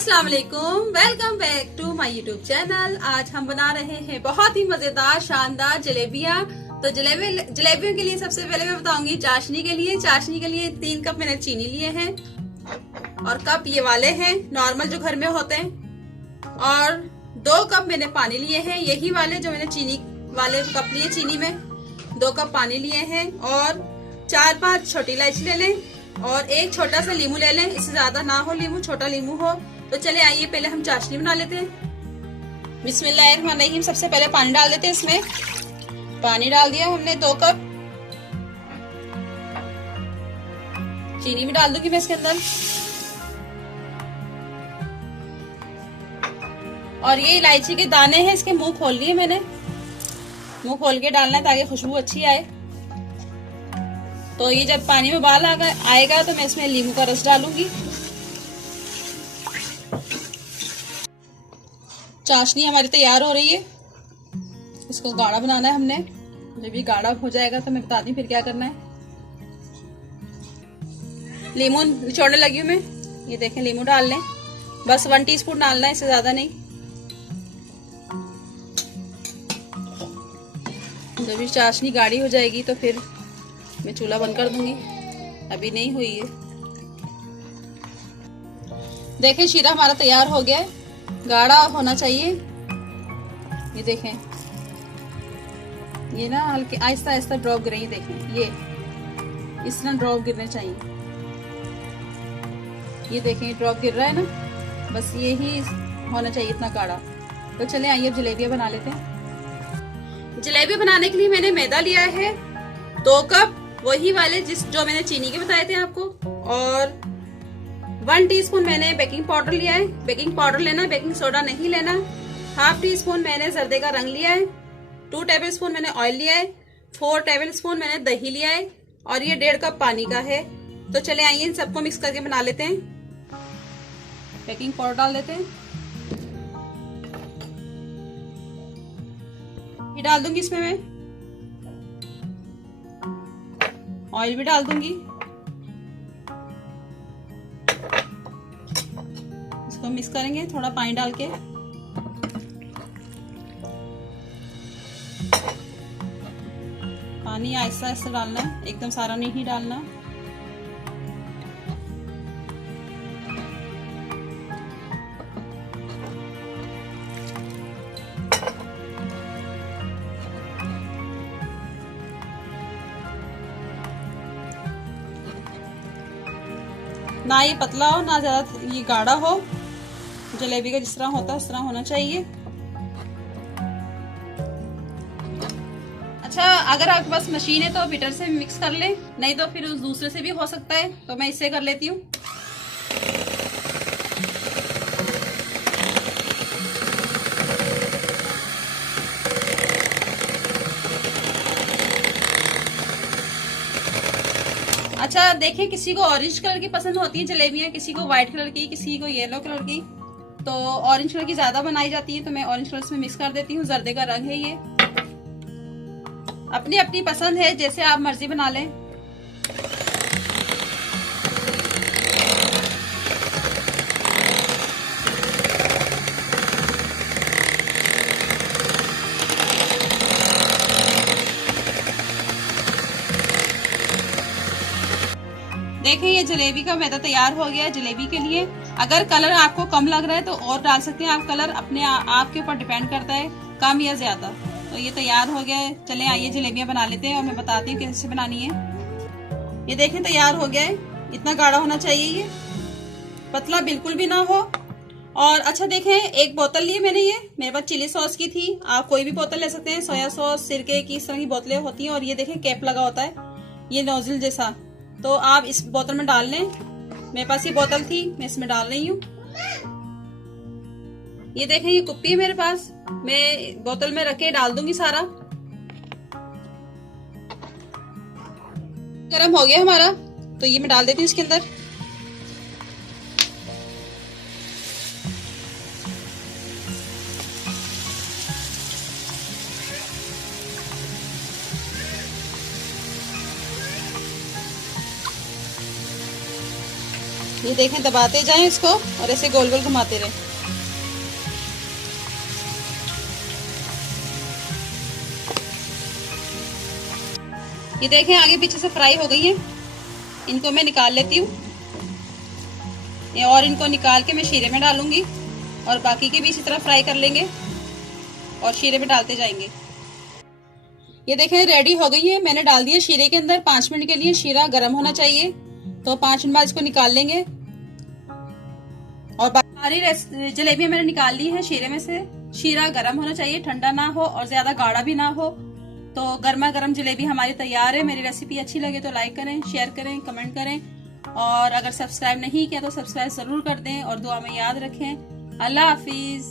अस्सलाम वालेकुम, welcome back to my YouTube channel. आज हम बना रहे हैं बहुत ही मजेदार शानदार जलेबियाँ। तो जलेबियों के लिए सबसे पहले मैं बताऊंगी चाशनी के लिए। चाशनी के लिए 3 कप मैंने चीनी लिए हैं और कप ये वाले हैं नॉर्मल जो घर में होते हैं, और 2 कप मैंने पानी लिए हैं, यही वाले जो मैंने चीनी वाले कप लिए, चीनी में 2 कप पानी लिए हैं। और 4-5 छोटी इलायची ले लें और एक छोटा सा लीमू ले लें, इससे ज्यादा ना हो लीमू, छोटा लीमू हो। तो चले आइए पहले हम चाशनी बना लेते हैं। बिस्मिल्लाहिर्रहमानिर्रहीम। सबसे पहले पानी डाल देते हैं। इसमें पानी डाल दिया हमने 2 कप। चीनी भी डाल दूंगी मैं इसके अंदर। और ये इलायची के दाने हैं, इसके मुंह खोल लिए मैंने। मुंह खोल के डालना है ताकि खुशबू अच्छी आए। तो ये जब पानी में उबाल आएगा तो मैं इसमें नींबू का रस डालूंगी। चाशनी हमारी तैयार हो रही है। इसको गाढ़ा बनाना है हमने। जब ये गाढ़ा हो जाएगा तो मैं बताती हूँ फिर क्या करना है। लीमू निचोड़ने लगी हूँ मैं। ये देखें, लीमू डाल लें, बस 1 टीस्पून डालना है, इससे ज्यादा नहीं। जब ये चाशनी गाढ़ी हो जाएगी तो फिर मैं चूल्हा बंद कर दूंगी। अभी नहीं हुई है। देखें, शीरा हमारा तैयार हो गया है। गाढ़ा होना चाहिए। ये देखें, ये ना हल्के आहिस्ता आहिस्ता ड्रॉप गिरे। देखें, ये इस तरह ड्रॉप गिरने चाहिए। ये देखें, ड्रॉप गिर रहा है ना, बस यही होना चाहिए, इतना गाढ़ा। तो चले आइए अब जलेबियां बना लेते हैं। जलेबी बनाने के लिए मैंने मैदा लिया है 2 कप, वही वाले जो मैंने चीनी के बताए थे आपको। और 1 टीस्पून मैंने बेकिंग पाउडर लिया है। बेकिंग पाउडर लेना, बेकिंग सोडा नहीं लेना। 1/2 टीस्पून मैंने जर्दे का रंग लिया है। 2 टेबलस्पून मैंने ऑयल लिया है। 4 टेबलस्पून मैंने दही लिया है। और ये 1.5 कप पानी का है। तो चले आइए इन सबको मिक्स करके बना लेते हैं। बेकिंग पाउडर डाल देते हैं। ये डाल दूंगी इसमें मैं। ऑयल भी डाल दूंगी। इसको मिक्स करेंगे थोड़ा पानी डाल के। पानी आहिस्ता आहिस्ता डालना है, एकदम सारा नहीं डालना। ना ये पतला हो ना ज्यादा ये गाढ़ा हो। जलेबी का जिस तरह होता है उस तरह होना चाहिए। अच्छा, अगर आपके पास मशीन है तो बीटर से मिक्स कर ले, नहीं तो फिर उस दूसरे से भी हो सकता है। तो मैं इससे कर लेती हूँ। अच्छा देखें, किसी को ऑरेंज कलर की पसंद होती है जलेबियां, किसी को व्हाइट कलर की, किसी को येलो कलर की। तो ऑरेंज कलर की ज्यादा बनाई जाती है, तो मैं ऑरेंज कलर में मिक्स कर देती हूँ। जर्दे का रंग है ये। अपनी अपनी पसंद है, जैसे आप मर्जी बना लें। देखें, ये जलेबी का मैदा तैयार हो गया है जलेबी के लिए। अगर कलर आपको कम लग रहा है तो और डाल सकते हैं आप कलर, अपने आपके ऊपर डिपेंड करता है कम या ज्यादा। तो ये तैयार हो गया है। चले आइए जलेबियां बना लेते हैं और मैं बताती हूँ कैसे बनानी है। ये देखें, तैयार हो गया है। इतना गाढ़ा होना चाहिए, ये पतला बिल्कुल भी ना हो। और अच्छा देखें, एक बोतल ली मैंने, ये मेरे पास चिली सॉस की थी। आप कोई भी बोतल ले सकते हैं, सोया सॉस, सिरके की, इस तरह की बोतलें होती हैं। और ये देखें, कैप लगा होता है, ये नोजल जैसा। तो आप इस बोतल में डाल लें। मेरे पास ये बोतल थी, मैं इसमें डाल रही हूँ। ये देखें, ये कुप्पी है मेरे पास, मैं बोतल में रख के डाल दूंगी सारा। गरम हो गया हमारा, तो ये मैं डाल देती हूँ इसके अंदर। ये देखें, दबाते जाएं इसको और ऐसे गोल गोल घुमाते रहें। ये देखें आगे पीछे से फ्राई हो गई है। इनको मैं निकाल लेती हूँ और इनको निकाल के मैं शीरे में डालूंगी और बाकी के भी इसी तरह फ्राई कर लेंगे और शीरे में डालते जाएंगे। ये देखें रेडी हो गई है। मैंने डाल दिया शीरे के अंदर। 5 मिनट के लिए शीरा गर्म होना चाहिए, तो 5 मिनट बाद इसको निकाल लेंगे। और सारी जलेबियां मैंने निकाल ली है शीरे में से। शीरा गर्म होना चाहिए, ठंडा ना हो और ज्यादा गाढ़ा भी ना हो। तो गर्मा गर्म जलेबी हमारी तैयार है। मेरी रेसिपी अच्छी लगे तो लाइक करें, शेयर करें, कमेंट करें और अगर सब्सक्राइब नहीं किया तो सब्सक्राइब जरूर कर दें और दुआ में याद रखें। अल्लाह हाफिज।